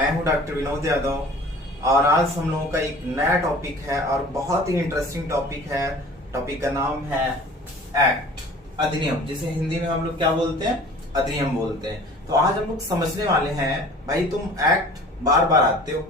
मैं हूं डॉक्टर विनोद यादव और आज हम लोगों का एक नया टॉपिक है और बहुत ही इंटरेस्टिंग टॉपिक है। टॉपिक का नाम है एक्ट, अधिनियम, जिसे हिंदी में हम लोग क्या बोलते हैं, अधिनियम बोलते हैं। तो आज हम लोग समझने वाले हैं, भाई तुम एक्ट बार बार आते हो,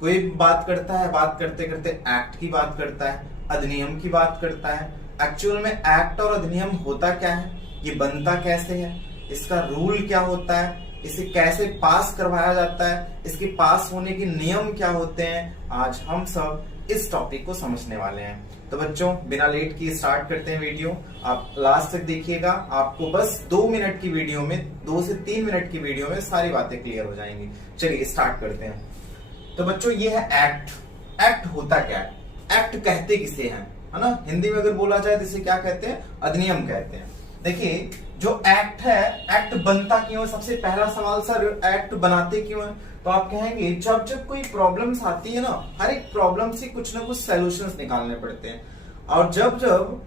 कोई बात करता है, बात करते करते एक्ट की बात करता है, अधिनियम की बात करता है। एक्चुअल में एक्ट और अधिनियम होता क्या है, ये बनता कैसे है, इसका रूल क्या होता है, इसे कैसे पास करवाया जाता है, इसके पास होने के नियम क्या होते हैं, आज हम सब इस टॉपिक को समझने वाले हैं। तो बच्चों बिना लेट किए स्टार्ट करते हैं वीडियो। आप लास्ट तक देखिएगा, आपको बस 2 मिनट की वीडियो में, 2 से 3 मिनट की वीडियो में सारी बातें क्लियर हो जाएंगी। चलिए स्टार्ट करते हैं। तो बच्चों ये है एक्ट। एक्ट होता क्या है, एक्ट कहते किसे हैं, है ना। हिंदी में अगर बोला जाए तो इसे क्या कहते हैं, अधिनियम कहते हैं। देखिए जो एक्ट है, एक्ट बनता क्यों है, सबसे पहला सवाल, सर एक्ट बनाते क्यों है, तो आप कहेंगे जब जब कोई प्रॉब्लम्स आती है ना, हर एक प्रॉब्लम से कुछ ना कुछ सॉल्यूशंस निकालने पड़ते हैं। और जब जब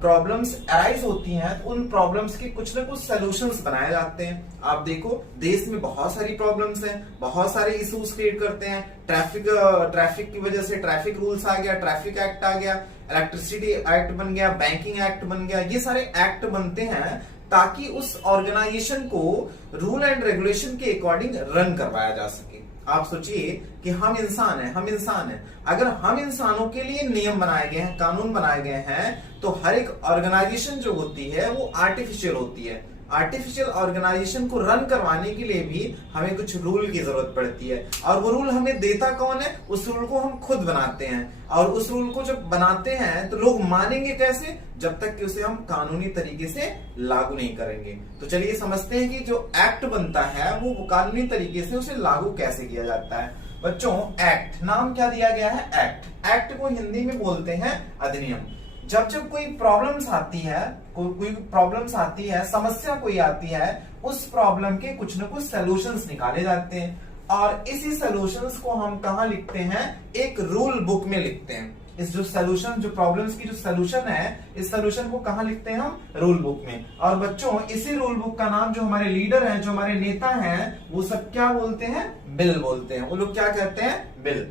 प्रॉब्लम्स अराइज होती हैं तो उन प्रॉब्लम्स के कुछ ना कुछ सॉल्यूशंस बनाए जाते हैं। आप देखो देश में बहुत सारी प्रॉब्लम्स हैं, बहुत सारे इश्यूज क्रिएट करते हैं। ट्रैफिक की वजह से ट्रैफिक रूल्स आ गया, ट्रैफिक एक्ट आ गया, इलेक्ट्रिसिटी एक्ट बन गया, बैंकिंग एक्ट बन गया। ये सारे एक्ट बनते हैं ताकि उस ऑर्गेनाइजेशन को रूल एंड रेगुलेशन के अकॉर्डिंग रन करवाया जा सके। आप सोचिए कि हम इंसान हैं, अगर हम इंसानों के लिए नियम बनाए गए हैं, कानून बनाए गए हैं, तो हर एक ऑर्गेनाइजेशन जो होती है वो आर्टिफिशियल होती है। आर्टिफिशियल ऑर्गेनाइजेशन को रन करवाने के लिए भी हमें कुछ रूल की जरूरत पड़ती है, और वो रूल हमें देता कौन है, उस रूल को हम खुद बनाते हैं। और उस रूल को जब बनाते हैं तो लोग मानेंगे कैसे, जब तक कि उसे हम कानूनी तरीके से लागू नहीं करेंगे। तो चलिए समझते हैं कि जो एक्ट बनता है वो कानूनी तरीके से उसे लागू कैसे किया जाता है। बच्चों एक्ट, नाम क्या दिया गया है, एक्ट। एक्ट को हिंदी में बोलते हैं अधिनियम। जब जब कोई प्रॉब्लम्स आती है, कोई प्रॉब्लम्स आती है, समस्या कोई आती है, उस प्रॉब्लम के कुछ न कुछ सॉल्यूशंस निकाले जाते हैं, और इसी सॉल्यूशंस को हम कहाँ लिखते हैं, एक रूल बुक में लिखते हैं। इस जो सॉल्यूशन, जो प्रॉब्लम्स की जो सॉल्यूशन है, इस सॉल्यूशन को कहाँ लिखते हैं हम, रूल बुक में। और बच्चों इसी रूल बुक का नाम, जो हमारे लीडर हैं, जो हमारे नेता हैं, वो सब क्या बोलते हैं, बिल बोलते हैं। वो लोग क्या कहते हैं, बिल।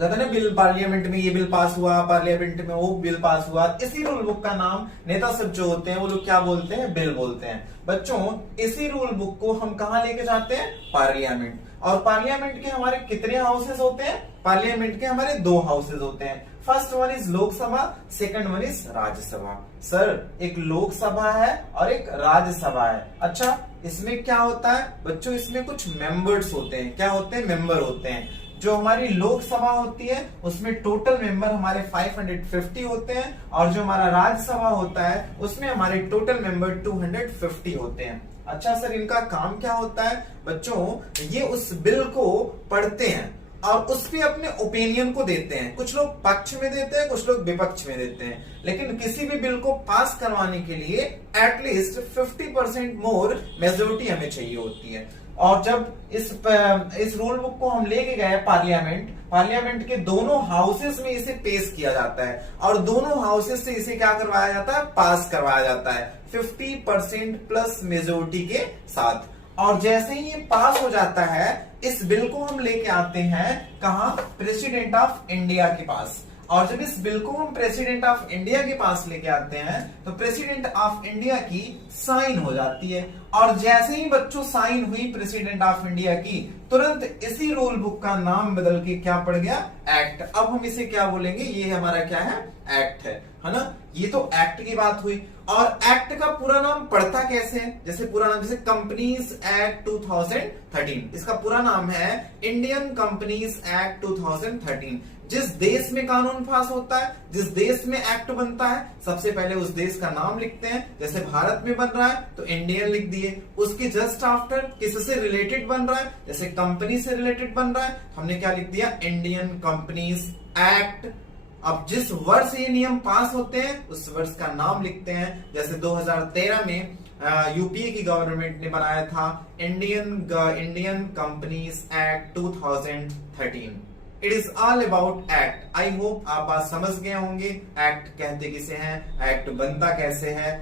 ना बिल, पार्लियामेंट में ये बिल पास हुआ, पार्लियामेंट में वो बिल पास हुआ। इसी रूल बुक का नाम नेता सब जो होते हैं वो लोग क्या बोलते हैं, बिल बोलते हैं। बच्चों इसी रूल बुक को हम कहाँ लेके जाते हैं, पार्लियामेंट। और पार्लियामेंट के हमारे कितने हाउसेस होते हैं, पार्लियामेंट के हमारे 2 हाउसेस होते हैं। First one is Lok Sabha, second one is Rajya Sabha. Sir एक लोकसभा है और एक राज्यसभा है। अच्छा इसमें क्या होता है बच्चों, इसमें कुछ मेंबर्स होते हैं। क्या होते हैं, मेंबर होते हैं। जो हमारी लोकसभा होती है उसमें टोटल मेंबर हमारे 550 होते हैं, और जो हमारा राज्यसभा होता है उसमें हमारे टोटल मेंबर 250 होते हैं। अच्छा सर इनका काम क्या होता है, बच्चों ये उस बिल को पढ़ते हैं और उस पे अपने ओपिनियन को देते हैं। कुछ लोग पक्ष में देते हैं, कुछ लोग विपक्ष में देते हैं, लेकिन किसी भी बिल को पास करवाने के लिए एटलीस्ट 50% मोर मेजोरिटी हमें चाहिए होती है। और जब इस रूल बुक को हम लेके गए पार्लियामेंट के दोनों हाउसेस में इसे पेश किया जाता है, और दोनों हाउसेस से इसे क्या करवाया जाता है, पास करवाया जाता है 50% प्लस मेजोरिटी के साथ। और जैसे ही ये पास हो जाता है, इस बिल को हम लेके आते हैं कहां, प्रेसिडेंट ऑफ इंडिया के पास। और जब इस बिल को हम प्रेसिडेंट ऑफ इंडिया के पास लेके आते हैं तो प्रेसिडेंट ऑफ इंडिया की साइन हो जाती है। और जैसे ही बच्चों साइन हुई प्रेसिडेंट ऑफ इंडिया की, तुरंत इसी रूल बुक का नाम बदल के क्या पड़ गया, एक्ट। अब हम इसे क्या बोलेंगे, ये हमारा क्या है, एक्ट है ना। ये तो एक्ट की बात हुई। और एक्ट का पूरा नाम पढ़ता कैसे है, जैसे पूरा नाम, जैसे कंपनीज एक्ट 2013, इसका पूरा नाम है इंडियन कंपनीज एक्ट 2013। जिस देश में कानून पास होता है, जिस देश में एक्ट बनता है, सबसे पहले उस देश का नाम लिखते हैं। जैसे भारत में बन रहा है तो इंडियन लिख दिए, उसके जस्ट आफ्टर किससे रिलेटेड बन रहा है, जैसे कंपनी से रिलेटेड बन रहा है, हमने क्या लिख दिया, इंडियन कंपनीज एक्ट। अब जिस वर्ष ये नियम पास होते हैं उस वर्ष का नाम लिखते हैं। जैसे 2013 में यूपीए की गवर्नमेंट ने बनाया था Indian companies act 2013। It is all about act. I hope आप बात समझ गए होंगे, एक्ट कहते किसे हैं, एक्ट बनता कैसे है।